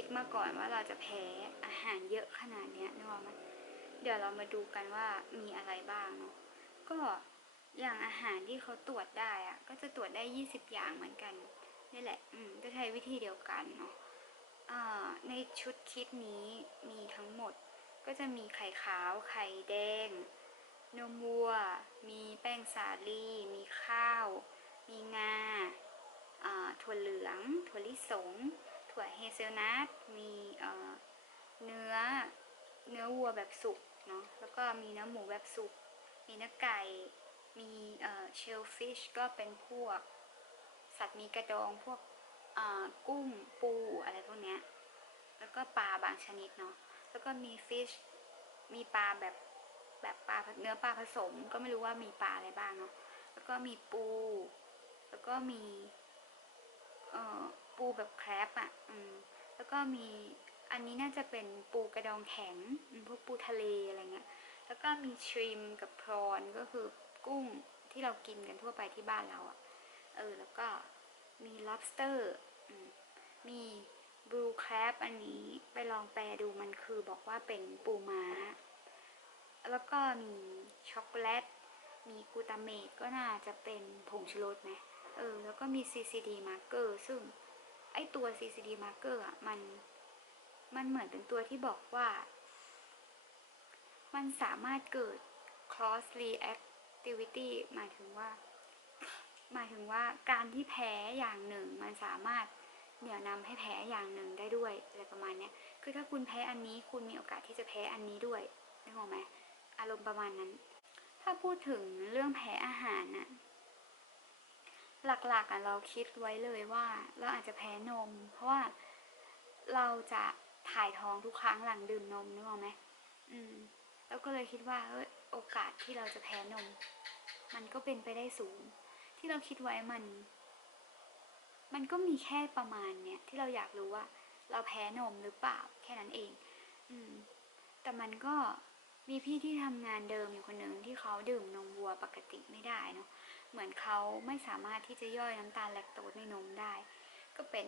คิดมาก่อนว่าเราจะแพ้อาหารเยอะขนาดเนี้ยนึกออกไหมเดี๋ยวเรามาดูกันว่ามีอะไรบ้างเนาะก็อย่างอาหารที่เขาตรวจได้อะก็จะตรวจได้ 20 อย่างเหมือนกันนี่แหละ อืมก็ใช้วิธีเดียวกันเนาะอ่าในชุดคิดนี้มีทั้งหมด ก็จะมีไข่ขาว ไข่แดง นมวัว มีแป้งสาลี มีข้าว มีงาอ่าถั่วเหลือง ถั่วลิสง ถั่วเฮเซลนัทมีเอ่อเนื้อเนื้อวัวแบบสุกเนาะแล้วก็มีเนื้อหมูแบบสุก มีเนื้อไก่ มีเชลฟิชก็เป็นพวก สัตว์มีกระดองพวกกุ้งปูอะไรพวกเนี้ยแล้วก็ปลาบางชนิดเนาะแล้วก็มีฟิชมีปลาแบบแบบปลาเนื้อปลาผสมก็ไม่รู้ว่ามีปลาอะไรบ้างเนาะแล้วก็มีปู แล้วก็มีเอ่อ ปูแบบแครบอะอืมแล้วก็มีอันนี้น่าจะเป็นปูกระดองแข็งพวกปูทะเลอะไรเงี้ย แล้วก็มีชริมกับพรอนก็คือกุ้งที่เรากินกันทั่วไปที่บ้านเราอะ เออ แล้วก็มี lobster อืมมี blue crab อันนี้ไปลองแปลดูมันคือบอกว่าเป็นปูม้า แล้วก็มีช็อกโกแลต มีกูตาเมตก็น่าจะเป็นผงชูรสไหมเออ แล้วก็มี CCD marker ซึ่ง อตัว CCD marker อะมัน มันเหมือนเป็นตัวที่บอกว่า มันสามารถเกิด cross reactivity หมายถึงว่า หมายถึงว่าการที่แพ้อย่างหนึ่ง มันสามารถเหนี่ยวนำให้แพ้อย่างหนึ่งได้ด้วยอะไรประมาณเนี้ย คือถ้าคุณแพ้อันนี้คุณมีโอกาสที่จะแพ้อันนี้ด้วยนึกออกไหมอารมณ์ประมาณนั้น ถ้าพูดถึงเรื่องแพ้อาหารน่ะ หลักๆอะเราคิดไว้เลยว่าเราอาจจะแพ้นม เพราะว่าเราจะถ่ายท้องทุกครั้งหลังดื่มนมนึกออกไหมอืมแล้วก็เลยคิดว่าเออโอกาสที่เราจะแพ้นม มันก็เป็นไปได้สูง ที่เราคิดไว้มัน มันก็มีแค่ประมาณเนี้ยที่เราอยากรู้ว่า เราแพ้นมหรือเปล่าแค่นั้นเอง อืม แต่มันก็ มีพี่ที่ทำงานเดิมอยู่คนหนึ่งที่เขาดื่มนมวัวปกติไม่ได้เนาะเหมือนเขาไม่สามารถที่จะย่อยน้ำตาลแลคโตสในนมได้ ก็เป็น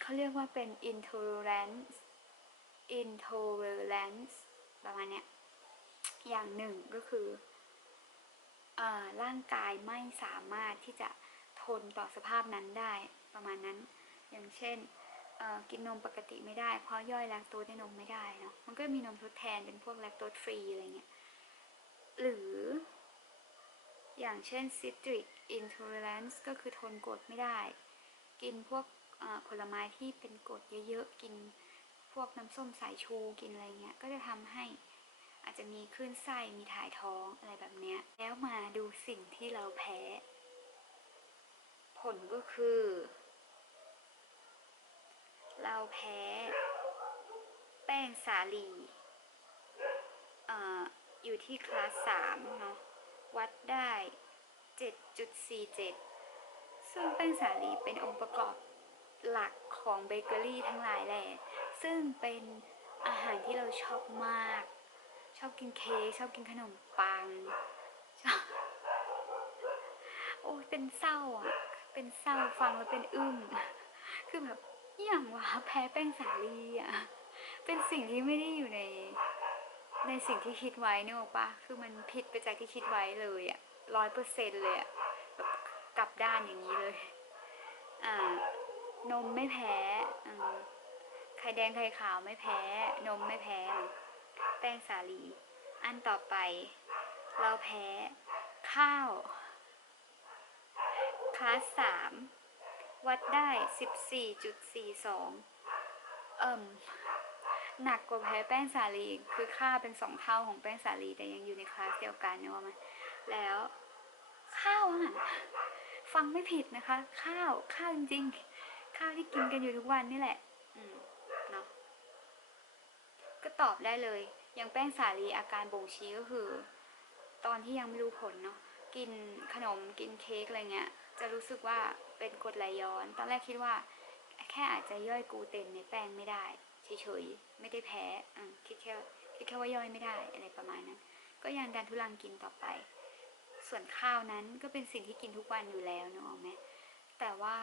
เขาเรียกว่าเป็น intolerance intolerance ประมาณเนี้ยอย่างหนึ่งก็คืออ่าร่างกายไม่สามารถที่จะทนต่อสภาพนั้นได้ประมาณนั้น อย่างเช่น กินนมปกติไม่ได้ เพราะย่อยแลคโตสในนมไม่ได้เนาะมันก็มีนมทดแทนเป็นพวกแลคโตสฟรีอะไรเงี้ยหรือ อย่างเช่น citric intolerance ก็คือทนกรดไม่ได้ กินพวกผลไม้ที่เป็นกรดเยอะๆ กินพวกน้ำส้มสายชูกินอะไรเงี้ยก็จะทำให้อาจจะมีคลื่นไส้มีถ่ายท้องอะไรแบบเนี้ยแล้วมาดูสิ่งที่เราแพ้ ผลก็คือ เราแพ้ แป้งสาลีออยู่ที่คลาสสามเนาะ วัดได้ 7.47 ซึ่งแป้งสาลีเป็นองค์ประกอบหลักของเบเกอรี่ทั้งหลายแหละ ซึ่งเป็นอาหารที่เราชอบมาก ชอบกินเค้กชอบกินขนมปัง โอ้เป็นเศร้าอะ เป็นเศร้าฟังแล้วเป็นอึ้ง คือแบบ อย่างวะแพ้แป้งสาลีอะ เป็นสิ่งที่ไม่ได้อยู่ใน ในสิ่งที่คิดไว้เนี่ยหรอกปะคือมันผิดไปจากที่คิดไว้เลยอะร้อยเปอร์เซ็นเลยอะแบบกลับด้านอย่างนี้เลย อ่า นมไม่แพ้อืมไข่แดงไข่ขาวไม่แพ้ นมไม่แพ้ แป้งสาลี อันต่อไป เราแพ้ ข้าว คลาสสาม วัดได้สิบสี่จุดสี่สองเอิ่มหนักกว่าแพ้แป้งสาลีคือค่าเป็นสองเท่าของแป้งสาลีแต่ยังอยู่ในคลาสเดียวกันเนกอะไหมแล้วข้าวอะฟังไม่ผิดนะคะ ข้าวข้าวจริงๆ ข้าวที่กินกันอยู่ทุกวันนี่แหละ อืมเนาะก็ตอบได้เลยย่างแป้งสาลีอาการบ่งชี้ก็คือ ตอนที่ยังไม่รู้ผลเนาะ กินขนมกินเค้กอะไรเงี้ย จะรู้สึกว่าเป็นกรดไหลย้อน ตอนแรกคิดว่า แค่อาจจะย่อยกลูเตนในแป้งไม่ได้เฉยๆไม่ได้แพ้อืคิดแค่คิดแค่ว่าย่อยไม่ได้อะไรประมาณนั้น ก็ยังดันทุลังกินต่อไป ส่วนข้าวนั้นก็เป็นสิ่งที่กินทุกวันอยู่แล้วเนกอะไหมแต่ว่า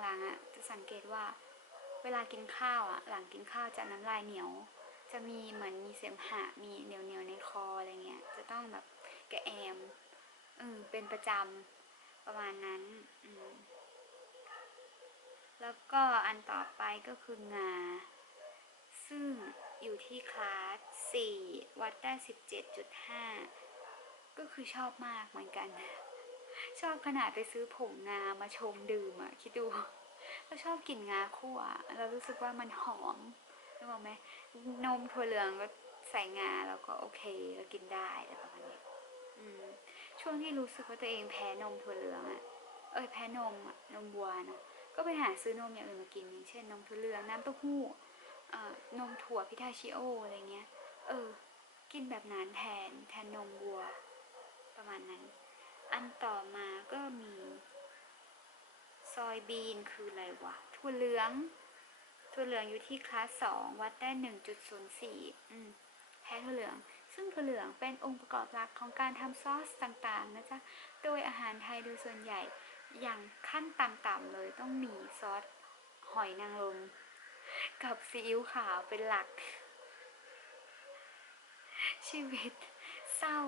หลังๆอะจะสังเกตว่า เวลากินข้าวอะ หลังกินข้าวจะน้ำลายเหนียว จะมีเหมือนมีเสมหะมีเหนียวเหนียวๆในคออะไรเงี้ยจะต้องแบบกระแอม เออเป็นประจำประมาณนั้นอืมแล้วก็อันต่อไปก็คืองา ซึ่งอยู่ที่คลาส 4 วัดได้ 17.5 ก็คือชอบมากเหมือนกัน ชอบขนาดไปซื้อผงงามาชงดื่มอะคิดดูก็ชอบกลิ่นงาคั่วเรารู้สึกว่ามันหอมรู้ไหมนมถั่วเหลืองก็ใส่งาแล้วก็โอเคก็กินได้อะไรประมาณนี้อืม ช่วงที่รู้สึกว่าตัวเองแพ้นมถั่วเหลืองอะเอ้ยแพ้นมอะนมวัวนะก็ไปหาซื้อนมอย่างอื่นมากินอย่างเช่นนมถั่วเหลืองน้ำเต้าหู้นมถั่วพิทาชิโออะไรเงี้ย เออ กินแบบนั้นแทนแทนนมวัว ประมาณนั้น อันต่อมาก็มี ซอยบีนคืออะไรวะถั่วเหลืองถั่วเหลืองอยู่ที่คลาสสองวัดได้หนึ่งจุดศูนย์สี่แพ้ถั่วเหลือง ซึ่งถั่วเหลืองเป็นองค์ประกอบหลักของการทำซอสต่างๆนะจ๊ะ โดยอาหารไทยโดยส่วนใหญ่อย่างขั้นต่ำๆเลยต้องมีซอสหอยนางรมกับซีอิ๊วขาวเป็นหลัก ชีวิตเศร้า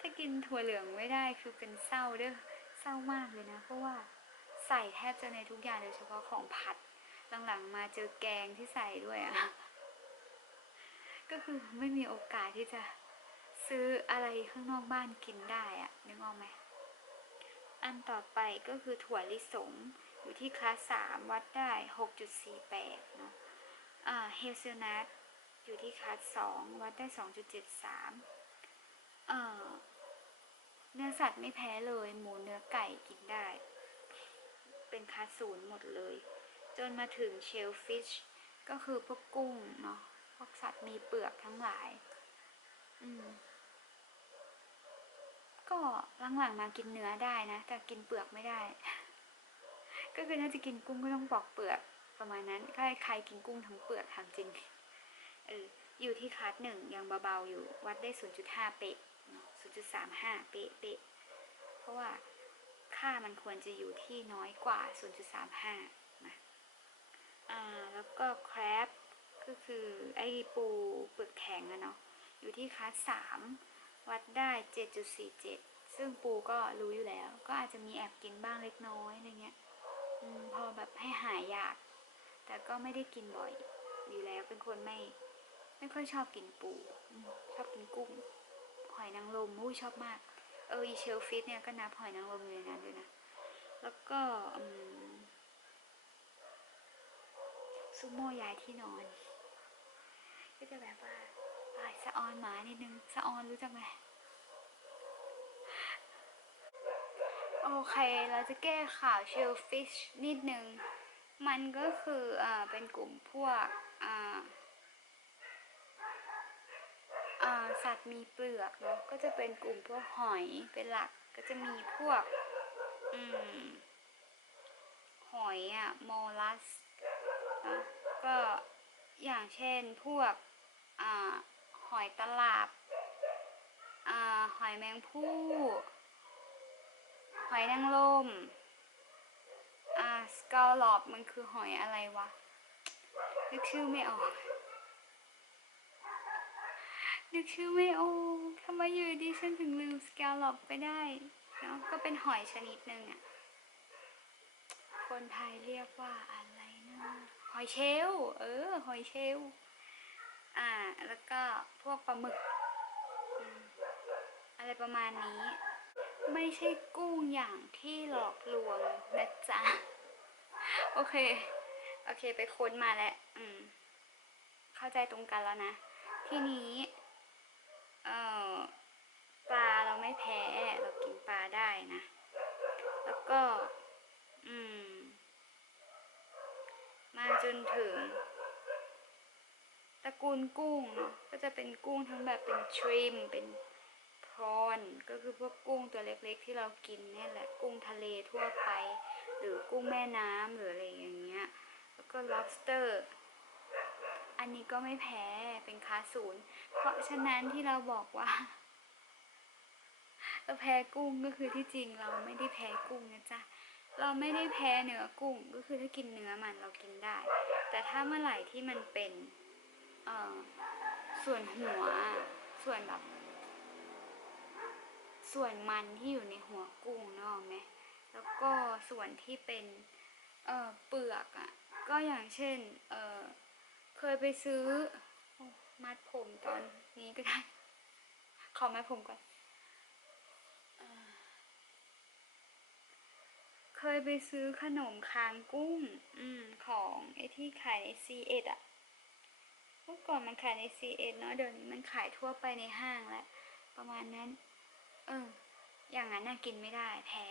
ถ้ากินถั่วเหลืองไม่ได้คือเป็นเศร้าเด้อเศร้ามากเลยนะ เพราะว่าใส่แทบจะในทุกอย่างโดยเฉพาะของผัด หลังๆมาเจอแกงที่ใส่ด้วยอะ่ะ ก็คือไม่มีโอกาสที่จะซื้ออะไรข้างนอกบ้านกินได้อะนึกออกไหมอันต่อไปก็คือถั่วลิสงอยู่ที่คลาสสามวัดได้ 6.48เนาะอ่าเฮลเซลนัทอยู่ที่คลาสสองวัดได้ 2.73เอ่อเนื้อสัตว์ไม่แพ้เลย หมูเนื้อไก่กินได้ เป็นคลาสศูนย์หมดเลย จนมาถึงเชลฟิชก็คือพวกกุ้งเนาะ พวกสัตว์มีเปลือกทั้งหลาย อืม ก็หลังๆมากินเนื้อได้นะ แต่กินเปลือกไม่ได้ ก็คือถ้าจะกินกุ้งก็ต้องปอกเปลือกประมาณนั้นถ้าใครกินกุ้งทั้งเปลือกทำจริงเอออยู่ที่คลาสหนึ่งยังเบาๆอยู่วัดได้ 0.5 เป๊ะเนาะ0.35 เป๊ะเป๊ะเพราะว่าค่ามันควรจะอยู่ที่น้อยกว่า 0.35 นะ อ่า แล้วก็แครบก็ คือไอ้ปูเปลือกแข็งอะเนาะอยู่ที่คลาสสามวัดได้ 7.47 ซึ่งปูก็รู้อยู่แล้ว ก็อาจจะมีแอบกินบ้างเล็กน้อยอะไรเงี้ยอพอแบบให้หายอยาก แต่ก็ไม่ได้กินบ่อยอยู่แล้วเป็นคนไม่ ไม่ค่อยชอบกินปูอชอบกินกุ้ง หอยนางรมอุ้ชอบมาก เอออีเชลฟิตเนี่ยก็นับหอยนางรมอยู่ในนั้นด้วยนะ แล้วก็ซูโม่ย้ายที่นอน ก็จะแบบว่าอายสะออนหมานิดนึงสะออนรู้จักไหมโอเค เราจะแก้ข่าวเชลฟิชนิดนึง มันก็คืออ่าเป็นกลุ่มพวกอ่าสัตว์มีเปลือกเนาะก็จะเป็นกลุ่มพวกหอยเป็นหลักก็จะมีพวกอืมหอยอะมอลลัสนะก็อย่างเช่นพวก หอยตลับอหอยแมงผู้ หอยนางรมสกาลอปมันคือหอยอะไรวะ นึกชื่อไม่ออก นึกชื่อไม่ออกทำไมอยู่ดีฉันถึงลืมสกาลอปไปได้เนาะก็เป็นหอยชนิดหนึ่งอะคนไทยเรียกว่าอะไรนะ หอยเชล เออ หอยเชล อ่า แล้วก็พวกปลาหมึก อะไรประมาณนี้ ไม่ใช่กุ้งอย่างที่หลอกลวงนะจ๊ะ โอเค โอเคไปค้นมาแล้ว อืม เข้าใจตรงกันแล้วนะ ทีนี้ เอ่อ ปลาเราไม่แพ้ เรากินปลาได้นะ แล้วก็ อืม มาจนถึง กูลกุ้งเนาะก็จะเป็นกุ้งทั้งแบบเป็นทริม เป็นพรอน ก็คือพวกกุ้งตัวเล็กๆ ที่เรากินนี่แหละ กุ้งทะเลทั่วไป หรือกุ้งแม่น้ำหรืออะไรอย่างเงี้ย แล้วก็ lobster อันนี้ก็ไม่แพ้เป็นคาสศูนย์ เพราะฉะนั้นที่เราบอกว่าเราแพ้กุ้งก็คือที่จริงเราไม่ได้แพ้กุ้งนะจ๊ะเราไม่ได้แพ้เนื้อกุ้งก็คือถ้ากินเนื้อมันเรากินได้ แต่ถ้าเมื่อไหร่ที่มันเป็น เออส่วนหัว ส่วนแบบ ส่วนมันที่อยู่ในหัวกุ้งนอะไหมแล้วก็ส่วนที่เป็นเออเปลือกอะ่ะ ก็อย่างเช่น เออเคยไปซื้ออมัดผมตอนนี้ก็ได้ ขอมัดผมก่อนเคยไปซื้อขนมคางกุ้ง อืม ของไอที่ขายในซีเอ็ดอะ มื่อก่อนมันขายในซีเอ็ดเนาะเดี๋ยวนี้มันขายทั่วไปในห้างแล้วประมาณนั้น เออ อย่างนั้นน่ะกินไม่ได้ แพ้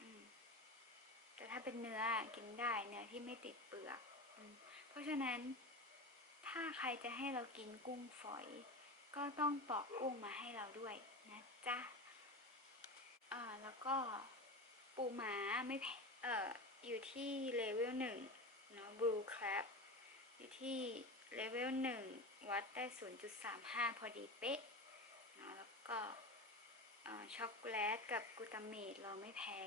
อืมแต่ถ้าเป็นเนื้อกินได้เนื้อที่ไม่ติดเปลือกอมเพราะฉะนั้น ถ้าใครจะให้เรากินกุ้งฝอย ก็ต้องปอกกุ้งมาให้เราด้วยนะจ๊ะอ่าแล้วก็ปูหมาไม่แพเอออยู่ที่เลเวลหนึ่งเนาะ blue crab อยู่ที่ เลเวลหนึ่งวัดได้ 0.35 พอดีเป๊ะเนาะแล้วก็ช็อกโกแลตกับกูตาเมตเราไม่แพ้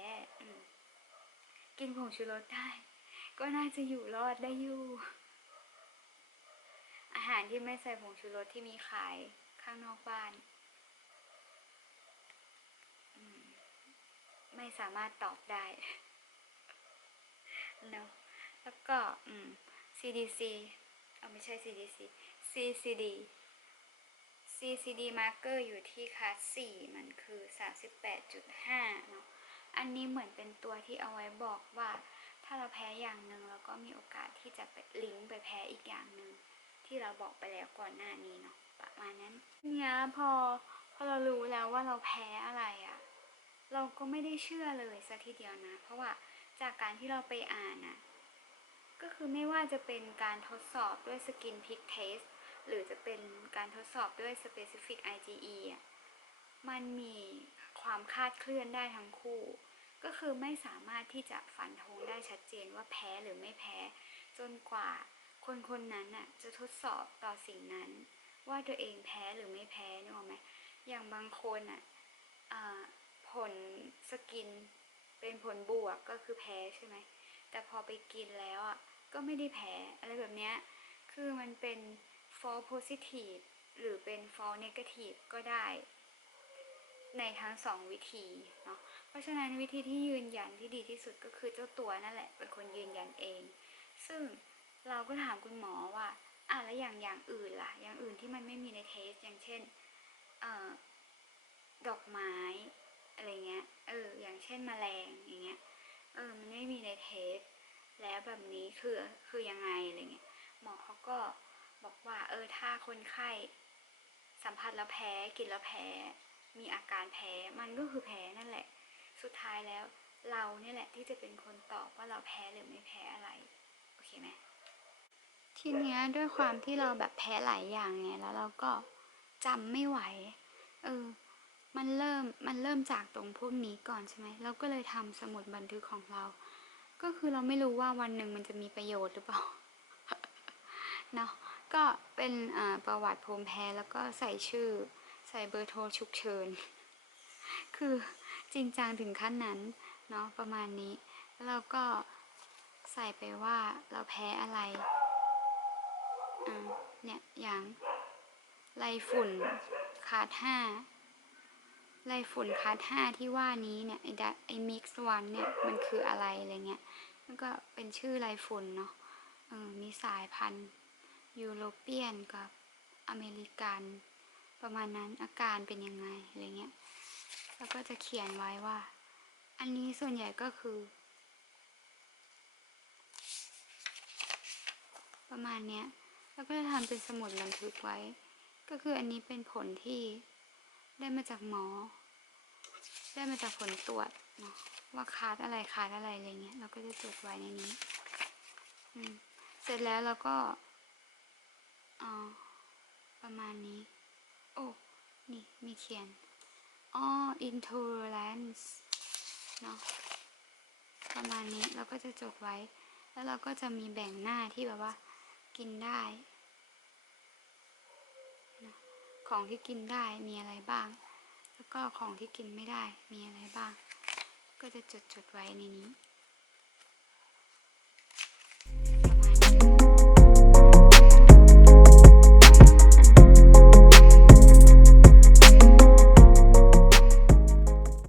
กินผงชูรสได้ ก็น่าจะอยู่รอดได้อยู่ อาหารที่ไม่ใส่ผงชูรสที่มีขายข้างนอกบ้านมไม่สามารถตอบได้เนาะแล้วก็ CDC เอาไม่ใช่ CDC CCD CCD marker อยู่ที่คลาส4มันคือ 38.5 เนาะ อันนี้เหมือนเป็นตัวที่เอาไว้บอกว่า ถ้าเราแพ้อย่างหนึ่งเราก็มีโอกาสที่จะไปลิงก์ไปแพ้อีกอย่างหนึ่งที่เราบอกไปแล้วก่อนหน้านี้เนาะประมาณนั้นเนี่ยพอพอเรารู้แล้วว่าเราแพ้อะไรอะ่ะ เราก็ไม่ได้เชื่อเลยสัทีเดียวนะ เพราะว่าจากการที่เราไปอ่านอะ ก็คือไม่ว่าจะเป็นการทดสอบด้วยสกินพิกเทสหรือจะเป็นการทดสอบด้วย specific IgE มันมีความคาดเคลื่อนได้ทั้งคู่ ก็คือไม่สามารถที่จะฟันธงได้ชัดเจนว่าแพ้หรือไม่แพ้ จนกว่าคนคนนั้นน่ะจะทดสอบต่อสิ่งนั้น ว่าตัวเองแพ้หรือไม่แพ้นึกออกไหมอย่างบางคนอะผลสกินเป็นผลบวกก็คือแพ้ใช่ไหมแต่พอไปกินแล้วอะ ก็ไม่ได้แพ้อะไรแบบเนี้ย คือมันเป็น false positive หรือเป็น false negative ก็ได้ ในทั้งสองวิธีเนาะ เพราะฉะนั้นวิธีที่ยืนยันที่ดีที่สุดก็คือเจ้าตัวนั่นแหละเป็นคนยืนยันเอง ซึ่งเราก็ถามคุณหมอว่าอะแล้วอย่างอย่างอื่นล่ะ อย่างอื่นที่มันไม่มีในเทส อย่างเช่นเอ่อดอกไม้อะไรเงี้ย เออ อย่างเช่นแมลงอย่างเงี้ย เออ มันไม่มีในเทส แล้วแบบนี้คือคือยังไงอะไรเงี้ยหมอเขาก็บอกว่าเออถ้าคนไข้สัมผัสแล้วแพ้กินแล้วแพ้ มีอาการแพ้มันก็คือแพ้นั่นแหละ สุดท้ายแล้วเราเนี่ยแหละที่จะเป็นคนตอบว่าเราแพ้หรือไม่แพ้อะไร โอเคไหมทีเนี้ยด้วยความที่เราแบบแพ้หลายอย่างไงแล้วเราก็จำไม่ไหว เออ มันเริ่มมันเริ่มจากตรงพวกนี้ก่อนใช่ไหมเราก็เลยทำสมุดบันทึกของเรา ก็คือเราไม่รู้ว่าวันหนึ่งมันจะมีประโยชน์หรือเปล่าเนาะก็เป็นประวัติภูมิแพ้แล้วก็ใส่ชื่อ ใส่เบอร์โทรฉุกเฉิน คือจริงจังถึงขั้นนั้นเนาะประมาณนี้ แล้วเราก็ใส่ไปว่าเราแพ้อะไรอ่าเนี่ยอย่างไรฝุ่นคาร์ห้า ไรฝุ่นคาร์ห้าที่ว่านี้เนี่ยไอดไอมิกซ์วันเนี่ยมันคืออะไรอะไรเงี้ยมันก็เป็นชื่อไรฝุ่นเนาะเออมีสายพันธุ์ยูโรเปียนกับอเมริกันประมาณนั้นอาการเป็นยังไงอะไรเงี้ยแล้วก็จะเขียนไว้ว่า อันนี้ส่วนใหญ่ก็คือ ประมาณเนี้ยแล้วก็จะทำเป็นสมุดบันทึกไว้ ก็คืออันนี้เป็นผลที่ ได้มาจากหมอ ได้มาจากผลตรวจเนาะว่าคาดอะไรคาดอะไรอะไรเงี้ยเราก็จะจดไว้ในนี้อืมเสร็จแล้วเราก็อ๋อประมาณนี้ โอ้ นี่มีเขียนอ๋อ intolerance เนาะประมาณนี้เราก็จะจดไว้ แล้วเราก็จะมีแบ่งหน้าที่แบบว่า กินได้นะ ของที่กินได้มีอะไรบ้าง แล้วก็ของที่กินไม่ได้มีอะไรบ้าง ก็จะจดจดไว้ในนี้